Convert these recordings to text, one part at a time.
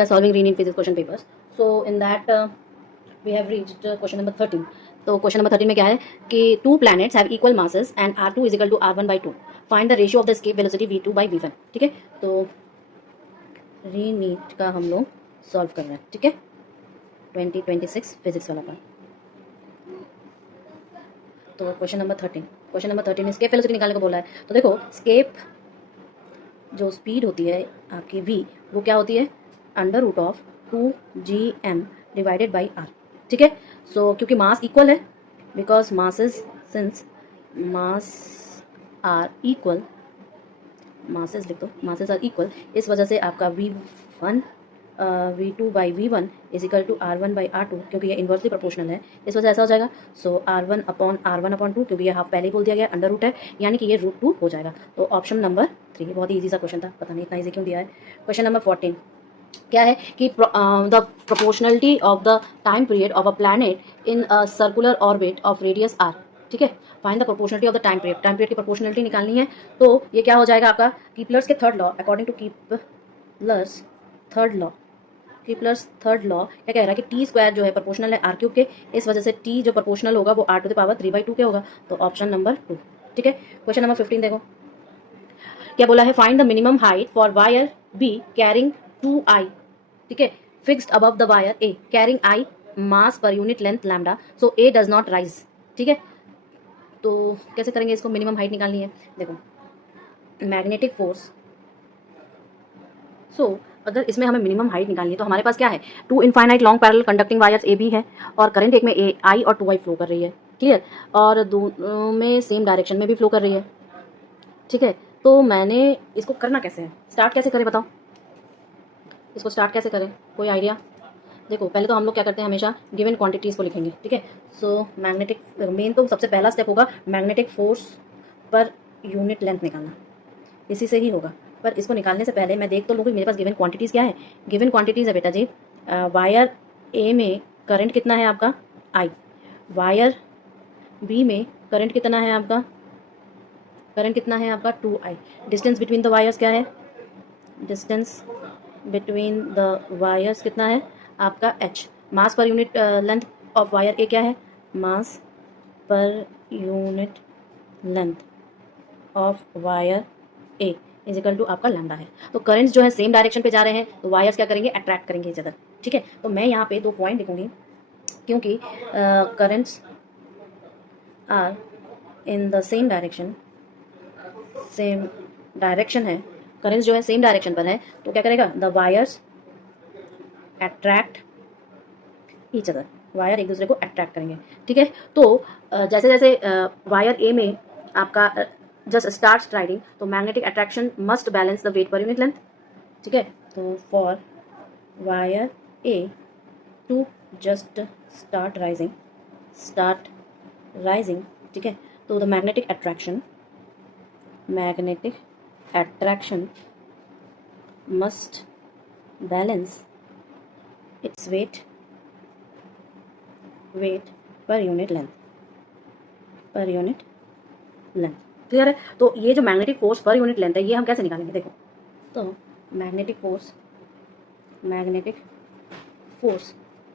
we are solving Green in Physics question papers. So in that we have reached question number 13. तो question number 13 में क्या है कि two planets have equal masses and R2 is equal to R1/2. Find the ratio of the escape velocity V2/V1. ठीक है, तो रीनीट का हम लोग सॉल्व कर रहे हैं. ठीक है, 2026 फिजिक्स वाला पार्ट. तो क्वेश्चन नंबर 13 में स्केप वेलोसिटी निकालने को बोला है. तो देखो, स्केप जो स्पीड होती है आपकी v, वो क्या होती है, √2gm डिवाइडेड बाई r. ठीक है, सो क्योंकि मास इक्वल है, because masses since mass are equal, masses लिख दो, मासेस आर इक्वल, इस वजह से आपका v1 v2/v1 is equal to r1/r2, क्योंकि ये इन्वर्सली प्रोपोर्शनल है, इस वजह से ऐसा हो जाएगा. सो r1/r1/2, क्योंकि ये हाफ पहले ही बोल दिया गया, अंडर रूट है, यानी कि ये √2 हो जाएगा. तो ऑप्शन नंबर 3. बहुत ही ईजी सा क्वेश्चन था, पता नहीं इतना ईजी क्यों दिया है. क्वेश्चन नंबर 14 क्या है कि the proportionality of the time period of a planet in a circular orbit of radius r. ठीक है, find the proportionality of the time period की प्रोपोर्शनलिटी निकालनी है. तो ये क्या हो जाएगा आपका, कीपलर्स के third law, according to Kepler's third law क्या कह रहा है कि टी स्क्वायर जो है प्रोपोर्शनल है r³ के, इस वजह से टी जो प्रोपोर्शनल होगा वो r⁻³ के होगा. तो ऑप्शन नंबर 2. ठीक है, क्वेश्चन नंबर 15 देखो क्या बोला है. Find the minimum height for wire B carrying 2i. ठीक है, fixed above the wire A carrying i mass per unit length lambda, so A does not rise. ठीक है, तो कैसे करेंगे इसको, मिनिमम हाइट निकालनी है. देखो, मैग्नेटिक फोर्स, सो अगर इसमें हमें मिनिमम हाइट निकालनी है तो हमारे पास क्या है, 2 infinite long parallel conducting wires A B है, और करंट एक में ए आई और 2i फ्लो कर रही है. क्लियर, और दोनों में सेम डायरेक्शन में भी फ्लो कर रही है. ठीक है, तो मैंने इसको करना कैसे है, स्टार्ट कैसे करें बताओ, इसको स्टार्ट कैसे करें, कोई आइडिया. देखो, पहले तो हम लोग क्या करते हैं, हमेशा गिवन क्वांटिटीज़ को लिखेंगे. ठीक है, सो मैग्नेटिक मेन तो सबसे पहला स्टेप होगा magnetic force per unit length निकालना, इसी से ही होगा. पर इसको निकालने से पहले मैं देख तो लूँ कि मेरे पास गिवन क्वांटिटीज़ क्या है. गिवन क्वांटिटीज़ है बेटा जी, वायर ए में करंट कितना है आपका I, वायर बी में करंट कितना है आपका 2i. Distance between the wires क्या है, डिस्टेंस बिटवीन द वायर्स कितना है आपका h. Mass per unit length of wire A क्या है, mass per unit length of wire A is equal to आपका लैम्डा है. तो करंट्स जो है सेम डायरेक्शन पे जा रहे हैं, तो वायर्स क्या करेंगे, अट्रैक्ट करेंगे इस जगह. ठीक है, तो मैं यहाँ पे 2 पॉइंट लिखूंगी, क्योंकि currents are in the same direction है, करंट्स जो है सेम डायरेक्शन पर है, तो क्या करेगा, the wires attract each other, wire एक दूसरे को अट्रैक्ट करेंगे. ठीक है, तो जैसे जैसे वायर ए में आपका जस्ट स्टार्ट स्ट्राइडिंग, तो magnetic attraction must balance the weight per unit length. ठीक है, तो for wire A to just start rising, ठीक है, तो the magnetic attraction must balance its weight per unit length. Clear है. तो ये जो magnetic force per unit length है, ये हम कैसे निकालेंगे, देखो, तो magnetic force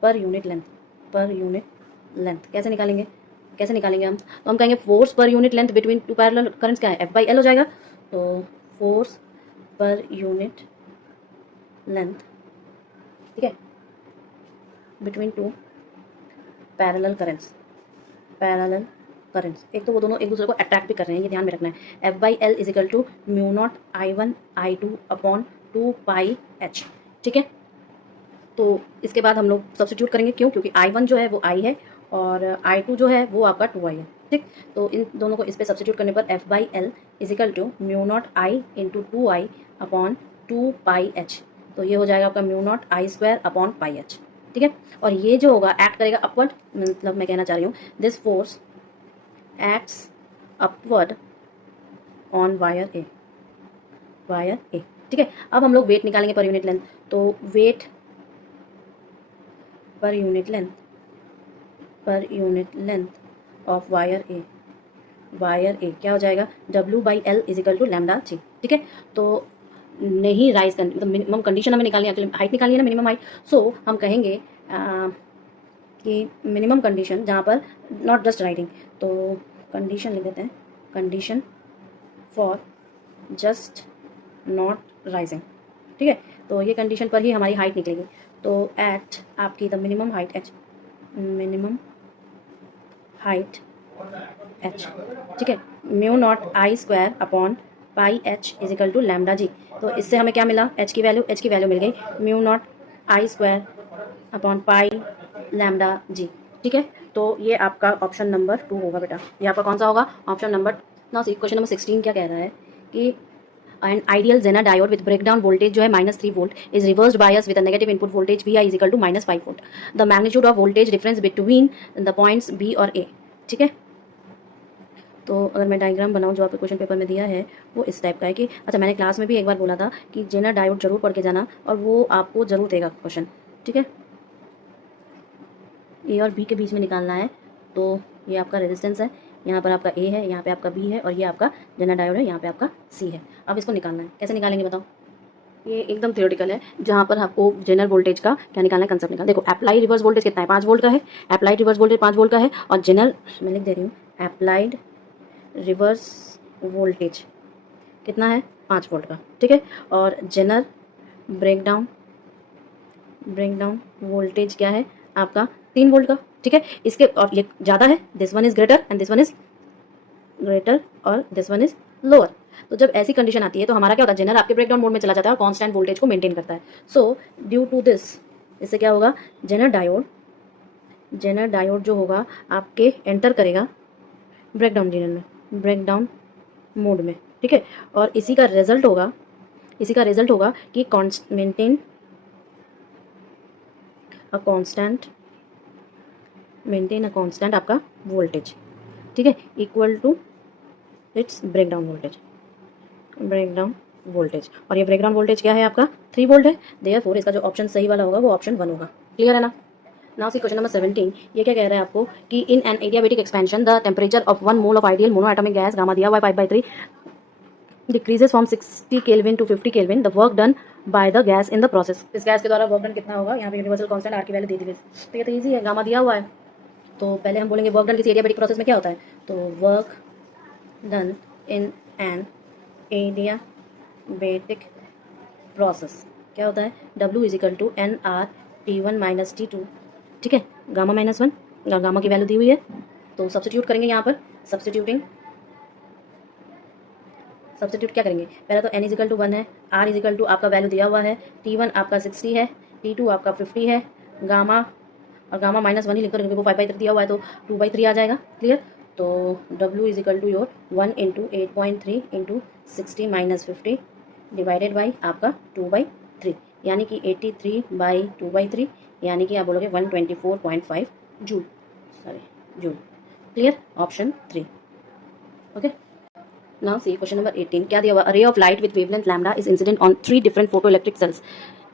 per unit length कैसे निकालेंगे हम, तो हम कहेंगे force per unit length between 2 parallel currents क्या है, F/L हो जाएगा. तो फोर्स पर यूनिट लेंथ, ठीक है, बिटवीन 2 पैरेलल करंट्स, एक तो वो दोनों एक दूसरे को अट्रैक्ट भी कर रहे हैं, ये ध्यान में रखना है. F/L is equal to μ0I1I2/2πh. ठीक है, तो इसके बाद हम लोग सब्स्टिट्यूट करेंगे, क्योंकि I1 जो है वो I है, और I2 जो है वो आपका 2i है. ठीक, तो इन दोनों को इस पर सब्स्टिट्यूट करने पर F/L is equal to μ0I × 2i/2πh. तो ये हो जाएगा आपका μ0I² ठीक है, और ये जो होगा एक्ट करेगा अपवर्ड, मतलब मैं कहना चाह रही हूँ this force acts upward on wire A. ठीक है, अब हम लोग वेट निकालेंगे पर यूनिट लेंथ. तो weight per unit length of wire A क्या हो जाएगा, W/L is equal to lambda g. ठीक है, तो नहीं राइज करनी, मतलब मिनिमम कंडीशन हमें निकालनी है, हाइट निकालनी है ना, मिनिमम हाइट। सो हम कहेंगे कि मिनिमम कंडीशन जहाँ पर नॉट जस्ट राइटिंग, तो कंडीशन लिख देते हैं, condition for just not rising, ठीक है। तो ये कंडीशन पर ही हमारी हाइट निकलेगी। तो एट आपकी the minimum height H, minimum height H, ठीक है, mu naught I square upon pi H is equal to lambda g. तो इससे हमें क्या मिला, एच की वैल्यू मिल गई mu naught I square upon pi lambda g, ठीक है। तो ये आपका ऑप्शन नंबर 2 होगा बेटा। ये आपका कौन सा होगा, ऑप्शन नंबर ना। क्वेश्चन नंबर 16 क्या कह रहा है कि an ideal Zener diode with breakdown voltage जो है -3 volt is reversed bias with a negative input voltage Vi is equal to -5 volt. The magnitude of voltage difference between the points B और A, ठीक है। तो अगर मैं diagram बनाऊं जो आपके क्वेश्चन पेपर में दिया है वो इस टाइप का है कि अच्छा, मैंने क्लास में भी एक बार बोला था कि जेनर डायोड जरूर पढ़ के जाना और वो आपको जरूर देगा क्वेश्चन, ठीक है। ए और बी के बीच में निकालना है। तो ये आपका रेजिस्टेंस है, यहाँ पर आपका ए है, यहाँ पे आपका बी है, और ये आपका जेनर डायोड है, यहाँ पे आपका सी है। अब इसको निकालना है, कैसे निकालेंगे बताओ। ये एकदम थियोरेटिकल है, जहाँ पर आपको जेनर वोल्टेज का क्या निकालना है, कंसेप्ट निकालना। देखो अप्लाई रिवर्स वोल्टेज कितना है, 5 वोल्ट का है। अप्लाइड रिवर्स वोल्टेज 5 वोल्ट का है, और जेनर मैं लिख दे रही हूँ, अप्लाइड रिवर्स वोल्टेज कितना है, 5 वोल्ट का, ठीक है। और जेनर ब्रेकडाउन वोल्टेज क्या है आपका, 3 वोल्ट का, ठीक है। इसके और ये ज़्यादा है, this one is greater and this one is greater और दिस वन इज लोअर। तो जब ऐसी कंडीशन आती है तो हमारा क्या होता है, जेनर आपके ब्रेकडाउन मोड में चला जाता है और कांस्टेंट वोल्टेज को मेंटेन करता है। सो ड्यू टू दिस, इससे क्या होगा, जेनर डायोड जो होगा आपके एंटर करेगा ब्रेकडाउन रीजन में, ब्रेकडाउन मोड में, ठीक है। और इसी का रिजल्ट होगा कि मेंटेन अ कांस्टेंट आपका वोल्टेज, ठीक है, equal to its breakdown voltage. और ये ब्रेकडाउन वोल्टेज क्या है आपका, 3 वोल्ट है। देयरफॉर इसका जो ऑप्शन सही वाला होगा वो ऑप्शन 1 होगा। क्लियर है ना। नाउ सी क्वेश्चन नंबर 17, ये क्या कह रहा है आपको कि in an adiabatic expansion the temperature of 1 mole of ideal monoatomic gas gamma दिया हुआ है 5/3 decreases from 60 kelvin to 50 kelvin, the work done by the gas in the process. इस गैस के द्वारा वर्क डन कितना होगा, यहाँ पे यूनिवर्सल कांस्टेंट आर की वैल्यू दे दी गई। तो ये तो ईजी है, गामा दिया हुआ है। तो पहले हम बोलेंगे वर्क डन किसी एडियाबेटिक प्रोसेस में क्या होता है, तो work done in an adiabatic process क्या होता है, W is equal to NR T1 minus T2, ठीक है। गामा -1, गामा की वैल्यू दी हुई है, तो सब्स्टिट्यूट करेंगे यहाँ पर। सब्स्टिट्यूट क्या करेंगे, पहले तो N इज इक्वल टू 1 है, R इज इक्वल टू आपका वैल्यू दिया हुआ है, T1 आपका 60 है, T2 आपका 50 है, गामा और गामा -1 ही लिखकर, क्योंकि वो 5/3 दिया हुआ है तो 2/3 आ जाएगा। क्लियर। तो W is equal to your 1 into 8.3 into 60 minus 50 divided by आपका 2/3, यानी कि 83/2/3, यानी कि आप बोलोगे 124.5 joule, joule. Clear, option 3। Okay. Now C question number 18, क्या दिया हुआ, a ray of light with wavelength lambda is incident on 3 different photoelectric cells,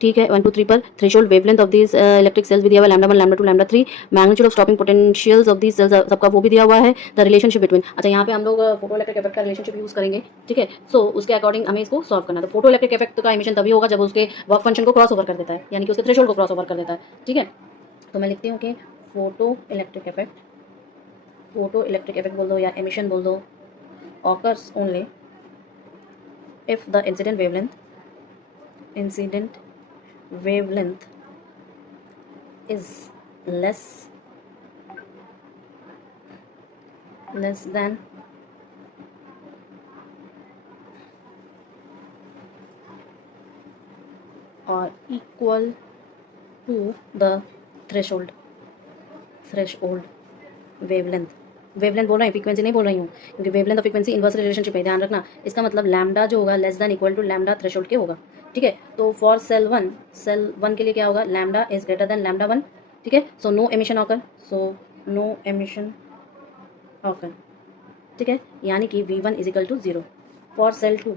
ठीक है। 1 2 3 पर threshold wavelength of this electric cells भी दिया हुआ है, λ1 λ2 λ3, magnitude of stopping potentials of this cells सबका वो भी दिया हुआ है, द रिलेशनशिप बिटवीन। अच्छा, यहाँ पे हम लोग फोटो इलेक्ट्रिक इफेक्ट का रिलेशनशिप यूज करेंगे, ठीक है। सो उसके अकॉर्डिंग हमें इसको सॉल्व करना है। तो फोटो इलेक्ट्रिक इफेक्ट का एमिशन तभी होगा जब उसके वर्क फंक्शन को क्रॉस ओवर कर देता है, यानी कि उसके थ्रेशोल्ड को क्रॉस ओवर कर देता है, ठीक है। तो मैं लिखती हूँ कि फोटो इलेक्ट्रिक इफेक्ट बोल दो या एमिशन बोल दो, occurs only if the incident wavelength is less than or equal to the threshold wavelength बोल रही हूँ, फ्रीक्वेंसी नहीं बोल रही हूँ, क्योंकि वेवलेंथ और फ्रीक्वेंसी इनवर्स रिलेशनशिप है, ध्यान रखना। इसका मतलब लैम्डा जो होगा less than equal to lambda threshold के होगा, ठीक है। तो फॉर सेल वन के लिए क्या होगा, lambda is greater than lambda 1, ठीक है। सो नो एमिशन ऑकर, ठीक है, यानी कि V1 is equal to 0। For cell two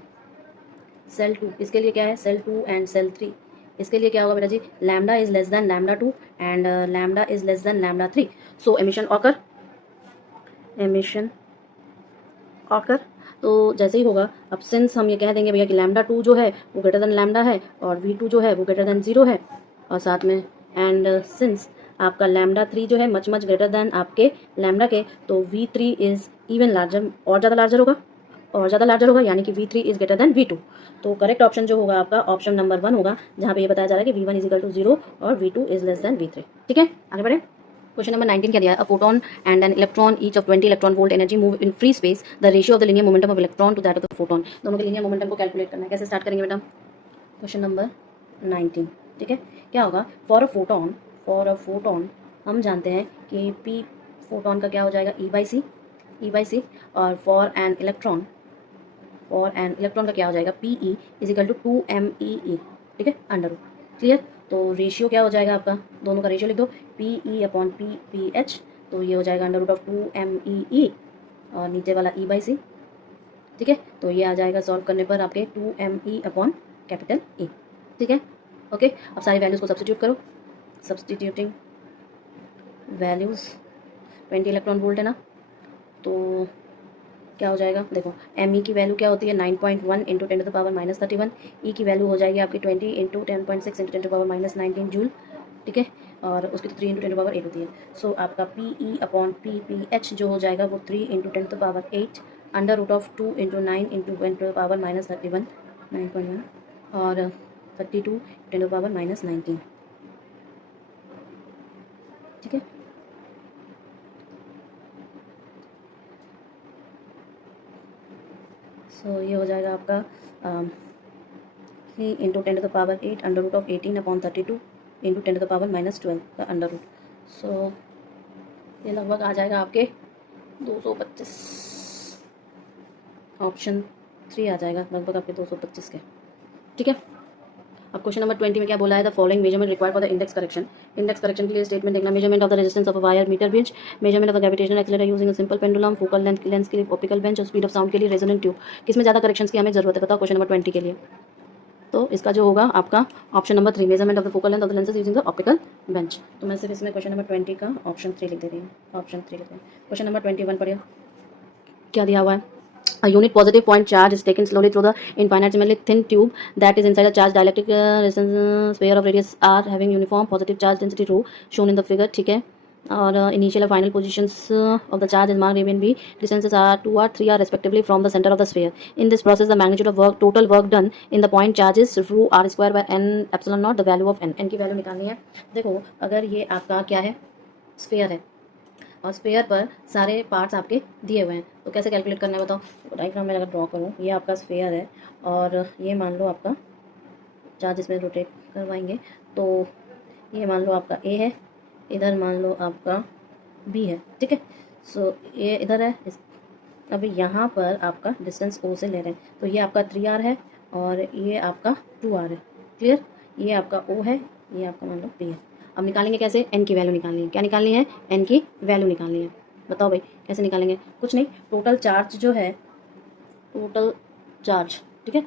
इसके लिए क्या है, सेल 2 एंड सेल 3, इसके लिए क्या होगा बेटा जी, lambda is less than lambda 2 and lambda is less than lambda 3। So emission occur तो जैसे ही होगा, अब सिंस हम ये कह देंगे भैया कि लैम्डा 2 जो है वो ग्रेटर देन लैम्डा है और V2 जो है वो ग्रेटर देन 0 है, और साथ में एंड सिंस आपका लैम्डा 3 जो है मच मच ग्रेटर देन आपके लैम्डा के, तो V3 इज़ इवन लार्जर, और ज़्यादा लार्जर होगा, यानी कि V3 is greater than V2। तो करेक्ट ऑप्शन जो होगा आपका ऑप्शन नंबर 1 होगा, जहाँ पे ये बताया जा रहा है कि V1 इज इक्वल टू 0 और V2 is less then V3। ठीक है, आगे बढ़े। क्वेश्चन नंबर 19 क्या दिया है? A photon and an electron each of 20 electron volt energy move in free space, the ratio of the linear momentum of electron to that of the photon. दोनों के linear momentum को calculate करना है। कैसे start करेंगे बेटा? Question number 19, ठीक है। क्या होगा? फॉर अ फोटोन हम जानते हैं कि P फोटोन का क्या हो जाएगा? E बाई सी, और फॉर एन इलेक्ट्रॉन का क्या हो जाएगा? PE is equal to 2MEE, ठीक है, अंडर रूट। क्लियर? तो रेशियो क्या हो जाएगा आपका? दोनों का रेशियो लिख दो, PE अपॉन PH, तो ये हो जाएगा अंडर रूट ऑफ 2MEE और नीचे वाला E बाई सी, ठीक है। तो ये आ जाएगा सॉल्व करने पर आपके 2ME अपॉन कैपिटल E, ठीक है। ओके, अब सारी वैल्यूज़ को सब्सटीट्यूट करो। सब्सटीट्यूटिंग वैल्यूज़, 20 इलेक्ट्रॉन वोल्ट है ना, तो क्या हो जाएगा? देखो, ME की वैल्यू क्या होती है? 9.1 into 10 to the power minus 31। E की वैल्यू हो जाएगी आपकी 20 into 10.6 into 10 to power minus 19 joule, ठीक है। और उसकी तो 3 इंटू 10 टू पावर 8 होती है। सो आपका PE अपॉन PPH जो हो जाएगा वो 3 into 10 to power 8 under root of 2 into 9 into 10 to power minus 31, 9.1 और 32 10 टू पावर माइनस 19, ठीक है। सो ये हो जाएगा आपका 3 into 10 to the power 8 under root of 18 upon 32 into 10 to the power minus 12 का अंडर रूट। सो ये लगभग आ जाएगा आपके 225, ऑप्शन 3 आ जाएगा लगभग आपके 225 के, ठीक है। अब क्वेश्चन नंबर 20 में क्या बोला है? The following measurement required for the index correction. Index correction के लिए स्टेटमेंट देखना। Measurement of the resistance of a wire meter bridge, measurement of the gravitational accelerator using a simple pendulum, focal length के लिए optical bench और speed of sound के लिए resonant tube. किसमें ज़्यादा करेक्शंस की हमें जरूरत है? बताओ क्वेश्चन नंबर 20 के लिए। तो इसका जो होगा आपका option number 3, measurement of the focal length of the lenses using the optical bench. तो मैं सिर्फ इसमें क्वेश्चन नंबर 20 का ऑप्शन 3 लिख दे रही हूँ, ऑप्शन 3 लिख रही हूँ। क्वेश्चन नंबर 21 पढ़िए, क्या दिया हुआ है? A unit positive point charge is taken slowly through the infinitesimally thin tube that is inside a charged dielectric resistance sphere of radius r having uniform positive charge density rho shown in the figure, ठीक है। और initial and final positions of the charge is marked A and B. Distances are 2 r 3 r respectively from the center of the sphere. In this process, the magnitude of work, total work done in the point charge is rho r square by n epsilon naught. The value of n, n की value निकालनी है। देखो, अगर ये आपका क्या है? Sphere है, और स्फेयर पर सारे पार्ट्स आपके दिए हुए हैं, तो कैसे कैलकुलेट करना है बताओ? तो डायग्राम में अगर ड्रॉ करूँ, ये आपका स्फेयर है और ये मान लो आपका चार्ज इसमें रोटेट करवाएंगे, तो ये मान लो आपका A है, इधर मान लो आपका B है, ठीक है। सो ये इधर है, अभी यहाँ पर आपका डिस्टेंस O से ले रहे हैं, तो ये आपका 3r है और ये आपका 2r है। क्लियर? ये आपका O है, ये आपका मान लो B है। अब निकालेंगे कैसे? n की वैल्यू निकालनी है। क्या निकालनी है? n की वैल्यू निकालनी है। बताओ भाई कैसे निकालेंगे? कुछ नहीं, टोटल चार्ज जो है, टोटल चार्ज, ठीक है,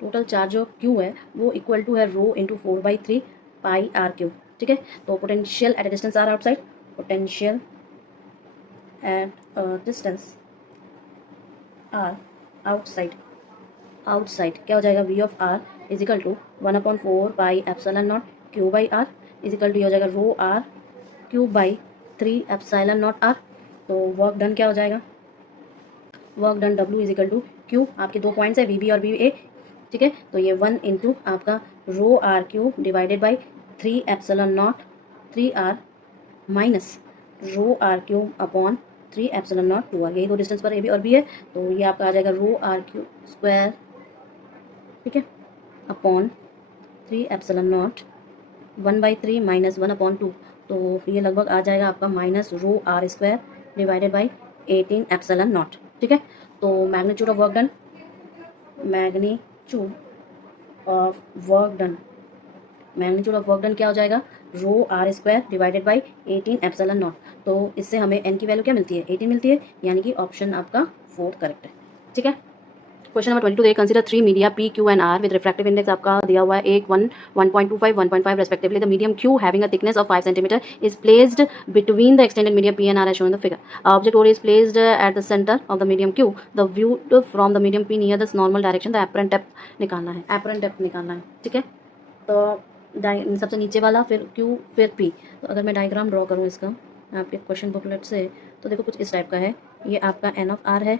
टोटल चार्ज जो Q है वो इक्वल टू है rho into 4/3 pi R cube, ठीक है। तो potential at a distance R outside, potential at a distance R outside, क्या हो जाएगा? V of R is equal to 1/4 pi epsilon naught Q by R is equal to हो जाएगा rho R cube by 3 epsilon naught R। तो work done क्या हो जाएगा? Work done W is equal to Q, आपके 2 points है VB और VA, ठीक है। तो ये 1 इंटू आपका रो R cube divided by 3 epsilon not 3R minus rho R cube upon 3 epsilon not 2R, यही दो डिस्टेंस पर AB और B है, तो ये आपका आ जाएगा रो R क्यूब स्क्वायर, ठीक है, अपॉन 3 एप्सिलॉन नॉट 1/3 माइनस 1/2, तो ये लगभग आ जाएगा आपका minus rho R square divided by 18 epsilon not, ठीक है। तो magnitude of work done, magnitude of work done, magnitude of work done क्या हो जाएगा? Rho R square divided by 18 epsilon not. तो इससे हमें n की वैल्यू क्या मिलती है? 18 मिलती है, यानी कि ऑप्शन आपका 4 करेक्ट है, ठीक है। Question number 22 consider three media P, Q and R with refractive index आपका दिया हुआ है 1, 1, 1.25, 1.5 respectively. The medium Q having a thickness of 5 centimetre is placed between the extended medium P and R as shown in the figure. Object O is placed at the center of the medium Q. The viewed from the medium P near the normal direction. The apparent depth निकालना है, apparent depth निकालना है. ठीक है, तो सबसे नीचे वाला फिर Q फिर P. तो अगर मैं डायग्राम ड्रॉ करूँ इसका आपके क्वेश्चन बुकलेट से, तो देखो कुछ इस टाइप का है. ये आपका N ऑफ R है,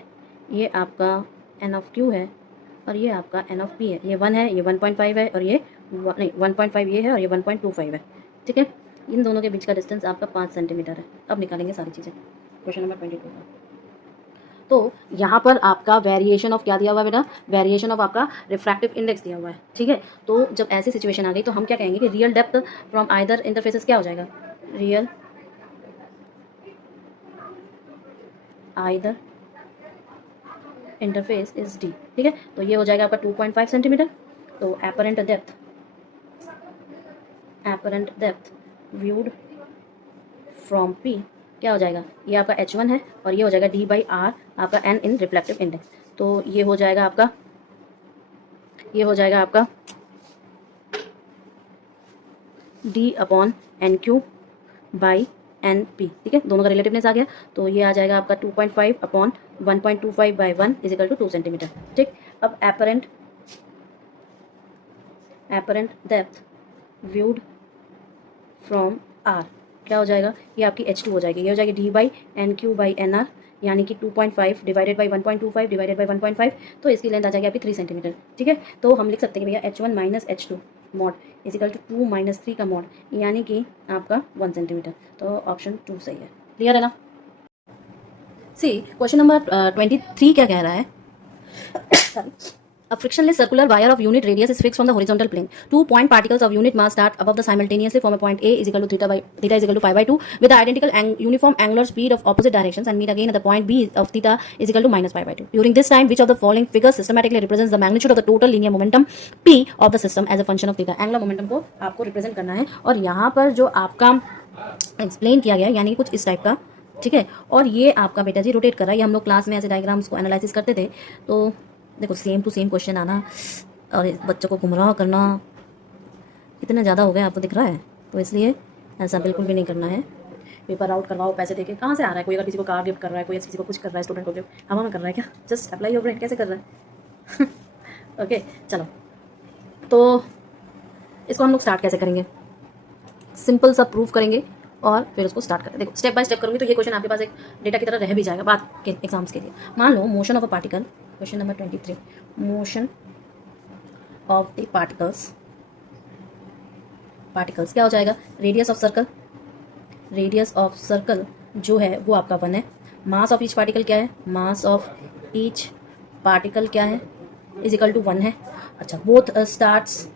ये आपका N ऑफ Q है, और ये आपका N ऑफ P है. ये 1 है, ये 1.5 है, और ये नहीं 1.5 ये है, और ये 1.25 है. ठीक है, इन दोनों के बीच का डिस्टेंस आपका 5 सेंटीमीटर है. अब निकालेंगे सारी चीज़ें. क्वेश्चन नंबर 22 का. तो यहाँ पर आपका वेरिएशन ऑफ क्या दिया हुआ है बेटा, वेरिएशन ऑफ आपका रिफ्रैक्टिव इंडेक्स दिया हुआ है. ठीक है, तो जब ऐसी सिचुएशन आ गई तो हम क्या कहेंगे कि real depth from either interfaces क्या हो जाएगा, real either interface is D. ठीक है, तो ये हो जाएगा आपका 2.5 सेंटीमीटर. तो apparent depth viewed from P क्या हो जाएगा, ये आपका H1 है, और ये हो जाएगा D/R आपका N इन रिफ्लेक्टिव इंडेक्स. तो ये हो जाएगा आपका D/NQ/NP. ठीक है, दोनों का रिलेटिवनेस आ गया. तो ये आ जाएगा आपका 2.5/1.25/1 इज इक्वल टू 2 सेंटीमीटर. ठीक, अब apparent depth viewed from R क्या हो जाएगा, ये आपकी H2 हो जाएगी. ये हो जाएगी D/NQ/NR, यानी कि 2.5 डिवाइडेड बाई 1.25 डिवाइडेड बाई 1.5. तो इसकी लेंथ आ जाएगी आपकी 3 सेंटीमीटर. ठीक है, तो हम लिख सकते हैं कि भैया H1 minus H2 mod is equal to 2 minus 3 का मॉड, यानी कि आपका 1 सेंटीमीटर. तो ऑप्शन 2 सही है. क्लियर है ना. सी क्वेश्चन नंबर 23 क्या कह रहा है. Sorry. A frictionless circular wire of unit radius is fixed from the horizontal plane. 2 point particles of unit mass start above the simultaneously from a point A is equal to theta is equal to pi by 2 with the identical uniform angular speed of opposite directions and meet again at the point B of theta is equal to minus pi by 2. During this time, which of the following figures systematically represents the magnitude of the total linear momentum P of the system as a function of theta? Angular momentum को आपको represent करना है, और यहाँ पर जो आपका explain किया गया यानी कुछ इस टाइप का. ठीक है, और ये आपका बेटा जी रोटेट कर रहा है. ये हम लोग क्लास में ऐसे डायग्राम्स को एनालिसिस करते थे. तो देखो सेम टू सेम क्वेश्चन आना और बच्चों को गुमराह करना इतना ज़्यादा हो गया, आपको दिख रहा है. तो इसलिए ऐसा बिल्कुल भी नहीं करना है. पेपर आउट करवाओ, पैसे देके कहाँ से आ रहा है. कोई अगर किसी को कार गिफ्ट कर रहा है, कोई किसी को कुछ कर रहा है, स्टूडेंट को गिफ्ट हवा में कर रहा है क्या. Just apply your brain. कैसे कर रहा है. ओके चलो, तो इसको हम लोग स्टार्ट कैसे करेंगे, सिंपल सा प्रूफ करेंगे और फिर उसको स्टार्ट करें. देखो स्टेप बाय स्टेप करूँगी तो ये क्वेश्चन आपके पास एक डेटा की तरह रह भी जाएगा बाद के एग्जाम्स के लिए. मान लो motion of a particle, question number 23, motion of the particles क्या हो जाएगा, रेडियस ऑफ सर्कल जो है वो आपका 1 है. मास ऑफ ईच पार्टिकल क्या है, मास ऑफ ईच पार्टिकल क्या है, इज इक्वल टू 1 है. अच्छा, बोथ स्टार्ट्स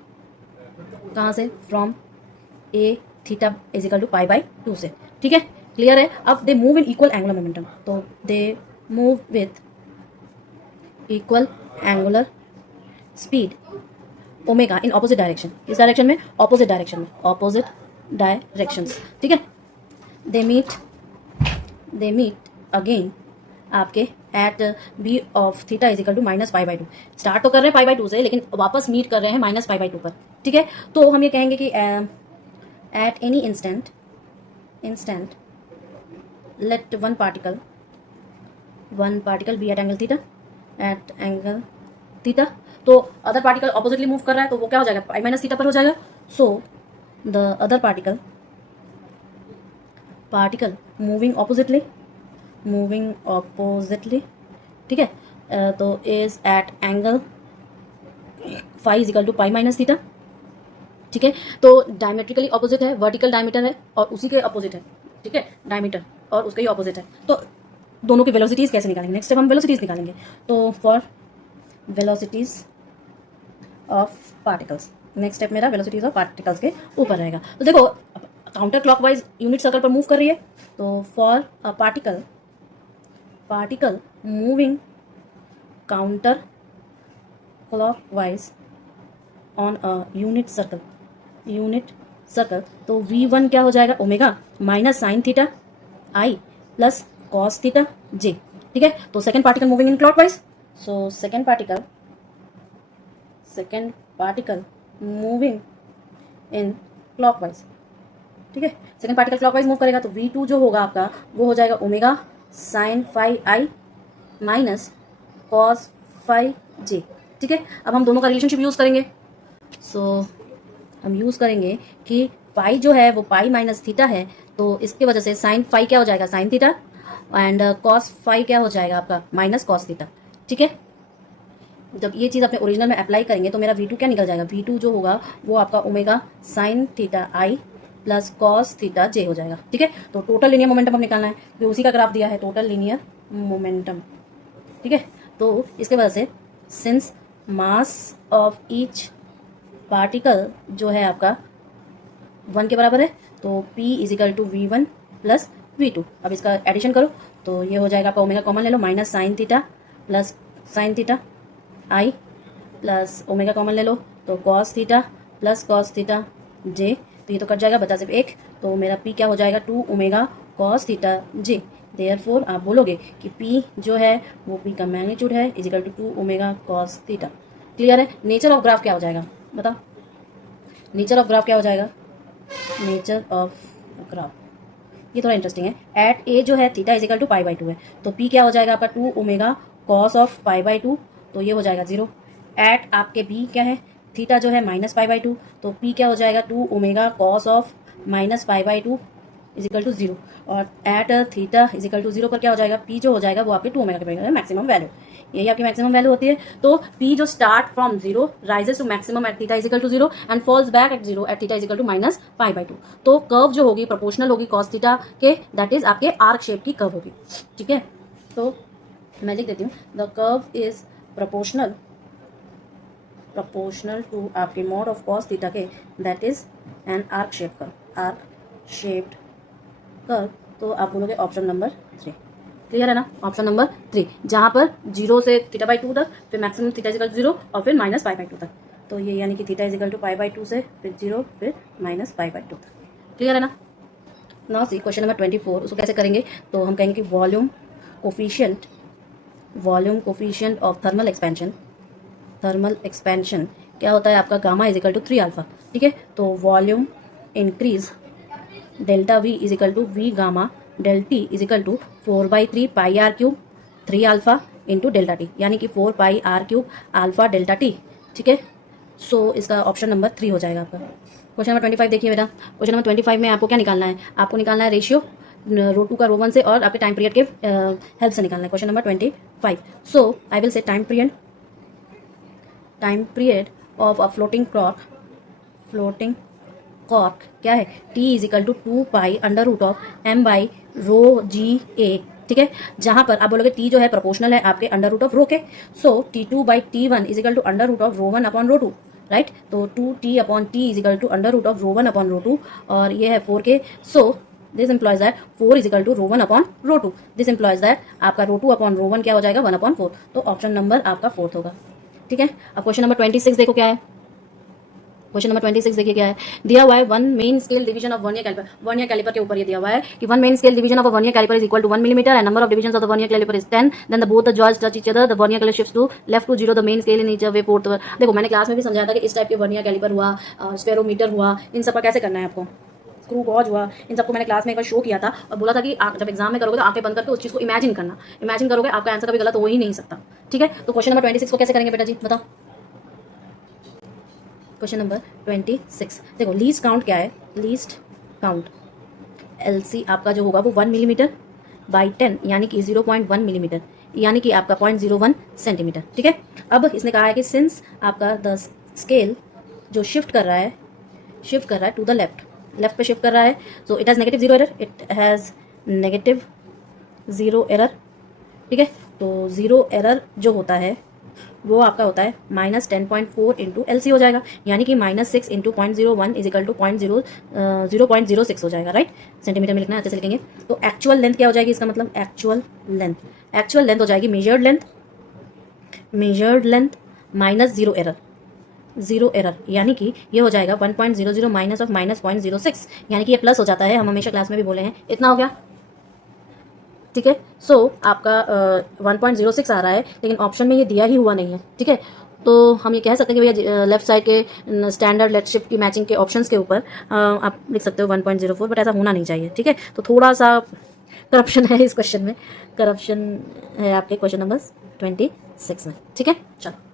कहाँ से, from A theta is equal to pi by 2 से. ठीक है, क्लियर है. अब they move in equal angular momentum, तो they move with equal angular speed omega in opposite direction. किस डायरेक्शन में, ऑपोजिट डायरेक्शंस. ठीक है, दे मीट अगेन आपके at B of theta is equal to minus pi by 2. Start तो कर रहे हैं पाई बाई 2 से, लेकिन वापस मीट कर रहे हैं माइनस पाई बाई 2 पर. ठीक है, तो हम ये कहेंगे कि at any instant let one particle be at angle theta. तो अदर पार्टिकल ऑपोजिटली मूव कर रहा है, तो वो क्या हो जाएगा, पाई माइनस थीटा पर हो जाएगा. So the other particle moving oppositely. ठीक है, तो is at angle phi is equal to pi minus theta. ठीक है, तो डायमेट्रिकली ऑपोजिट है, वर्टिकल डायमीटर है और उसी के ऑपोजिट है. ठीक है, डायमीटर और उसका ही ऑपोजिट है. तो दोनों की वेलोसिटीज कैसे निकालेंगे, नेक्स्ट स्टेप हम वेलोसिटीज निकालेंगे. तो for velocities of particles, next step मेरा वेलोसिटीज ऑफ पार्टिकल्स के ऊपर रहेगा. तो देखो काउंटर क्लॉकवाइज यूनिट सर्कल पर मूव कर रही है, तो for a particle moving counter clockwise on a unit circle, तो V1 क्या हो जाएगा, omega minus sine theta I plus cos theta जे. ठीक है, तो second particle moving in clockwise, so second particle moving in clockwise, ठीक है। सेकेंड पार्टिकल क्लॉकवाइज मूव करेगा तो v2 जो होगा आपका वो हो जाएगा ओमेगा साइन फाई आई माइनस कॉस फाई जे, ठीक है। अब हम दोनों का रिलेशनशिप यूज करेंगे। सो हम यूज करेंगे कि पाई जो है वो पाई माइनस थीटा है, तो इसकी वजह से साइन फाई क्या हो जाएगा, sine theta, and cos phi क्या हो जाएगा आपका, माइनस कॉस थीटा, ठीक है। जब ये चीज़ अपने ओरिजिनल में अप्लाई करेंगे तो मेरा v2 क्या निकल जाएगा, v2 जो होगा वो आपका omega sine theta I plus cos theta जे हो जाएगा, ठीक है। तो टोटल लीनियर मोमेंटम हम निकालना है, तो उसी का ग्राफ दिया है, टोटल लीनियर मोमेंटम, ठीक है। तो इसके वजह से since mass of each particle जो है आपका 1 के बराबर है, तो P is equal to V1 plus V2। अब इसका एडिशन करो तो ये हो जाएगा आपका ओमेगा कॉमन ले लो, minus sine theta plus sine theta I plus omega common ले लो तो cos theta plus cos theta J, तो ये तो कट जाएगा, बचा सिर्फ एक, तो मेरा P क्या हो जाएगा 2 ओमेगा कॉस थीटा जे। देयरफॉर आप बोलोगे कि P जो है वो P का मैग्नीट्यूड है is equal to 2 omega cos theta. Clear है। नेचर ऑफ ग्राफ क्या हो जाएगा बताओ, नेचर ऑफ ग्राफ क्या हो जाएगा, नेचर ऑफ ग्राफ ये थोड़ा इंटरेस्टिंग है। एट ए जो है theta is equal to pi by 2 है, तो P क्या हो जाएगा आपका 2 omega cos of pi by 2, तो ये हो जाएगा 0। एट आपके B क्या है, थीटा जो है माइनस पाई बाई 2, तो P क्या हो जाएगा 2 omega cos of minus pi by 2 is equal to 0। और एट थीटा इजिकल टू 0 पर क्या हो जाएगा, P जो हो जाएगा वो आपके 2 ओमेगा के बराबर है, मैक्सिमम वैल्यू, यही आपकी मैक्सिमम वैल्यू होती है। तो P जो start from 0 rises to maximum at theta is equal to 0 and falls back at 0 at theta is equal to minus pi by 2। तो कर्व जो होगी प्रोपोर्शनल होगी कॉस थीटा के, दैट इज आपके आर्क शेप की कर्व होगी, ठीक है। तो मैं लिख देती हूँ, the curve is proportional to आपके मॉड ऑफ कॉस थीटा के, that is an arc shape curve, arc shaped curve. तो आप बोलोगे ऑप्शन नंबर 3। क्लियर है ना, ऑप्शन नंबर 3, जहाँ पर 0 से थीटा बाई 2 तक, फिर मैक्सिमम थीटा इजिकल टू 0 और फिर माइनस पाई बाई 2 तक। तो ये यानी कि theta is equal to pi by 2 से फिर 0 फिर माइनस पाई बाई 2 तक। क्लियर है ना। नाउ सी क्वेश्चन नंबर 24, उसको कैसे करेंगे, तो हम कहेंगे कि volume coefficient of thermal expansion क्या होता है आपका, गामा इजिकल टू 3 अल्फा, ठीक है। तो volume increase delta V is equal to V gamma del T is equal to 4/3 pi R cube 3 alpha into delta T, यानी कि 4 pi R cube alpha delta T, ठीक है। सो इसका ऑप्शन नंबर 3 हो जाएगा आपका। क्वेश्चन नंबर 25 देखिए बेटा, क्वेश्चन नंबर 25 में आपको क्या निकालना है, आपको निकालना है रेशियो रो 2 का रो 1 से और आपके टाइम पीरियड के हेल्प से निकालना है। Question number 25, so I will say time period of a floating cork क्या है, T is equal to 2 pi under root of M by rho g A, ठीक है। जहां पर आप बोलोगे T जो है प्रोपोर्शनल है आपके अंडर रूट ऑफ रो के, so T2 by T1 is equal to under root of rho 1 upon rho 2, right. तो 2T upon T is equal to under root of rho 1 upon rho 2, और ये है 4 के। So this implies that 4 is equal to rho 1 upon rho 2, this implies that आपका rho 2 upon rho 1 क्या हो जाएगा 1 upon 4, तो ऑप्शन नंबर आपका 4th होगा, ठीक है। अब क्वेश्चन नंबर 26 देखो क्या है, क्वेश्चन नंबर 26 देखिए क्या है, दिया हुआ है one main scale division of vernier caliper के ऊपर ये दिया हुआ है कि one main scale division of a vernier caliper is equal to 1 millimetre and number of divisions of the vernier caliper is 10, then the both the joints touch each other, the vernier caliper shifts to left to 0, the main scale in each way fourth. देखो मैंने class में भी समझाया था कि इस type के vernier caliper हुआ, स्फेरोमीटर हुआ, इन सब का कैसे करना है आपको, स्क्रू गॉज हुआ, इन सबको मैंने क्लास में एक बार शो किया था और बोला था कि आप जब एग्जाम में करोगे तो आंखें बंद करके उस चीज को इमेजिन करोगे, आपका आंसर कभी गलत हो ही नहीं सकता, ठीक है। तो क्वेश्चन नंबर 26 को कैसे करेंगे बेटा जी बताओ। क्वेश्चन नंबर 26 देखो, लीस्ट काउंट क्या है, लीस्ट काउंट LC आपका जो होगा वो 1 मिलीमीटर बाई 10 यानी कि 0.1 मिलीमीटर, यानी कि आपका 0.01 सेंटीमीटर, ठीक है। अब इसने कहा है कि सिंस आपका द स्केल जो शिफ्ट कर रहा है टू द लेफ्ट पे शिफ्ट कर रहा है, so it has negative 0 error, it has negative 0 error, ठीक है। तो 0 एरर जो होता है वो आपका होता है माइनस 10.4 इंटू LC हो जाएगा, यानी कि -6 इंटू 0.01 इजिकल टू 0.06 हो जाएगा, राइट। सेंटीमीटर में लिखना है, अच्छे से लिखेंगे। तो एक्चुअल लेंथ क्या हो जाएगी, इसका मतलब एक्चुअल लेंथ हो जाएगी मेजर्ड लेंथ माइनस 0 एरर, यानी कि ये हो जाएगा 1.00 माइनस ऑफ -0.06, यानी कि ये प्लस हो जाता है, हम हमेशा क्लास में भी बोले हैं, इतना हो गया। ठीक है। सो आपका 1.06 आ रहा है, लेकिन ऑप्शन में ये दिया ही हुआ नहीं है, ठीक है। तो हम ये कह सकते हैं कि भैया लेफ्ट साइड के स्टैंडर्ड लेट शिफ्ट की मैचिंग के ऑप्शंस के ऊपर आप लिख सकते हो 1.04, बट ऐसा होना नहीं चाहिए, ठीक है। तो थोड़ा सा करप्शन है इस क्वेश्चन में, करप्शन है आपके क्वेश्चन नंबर 26 में, ठीक है। चलो।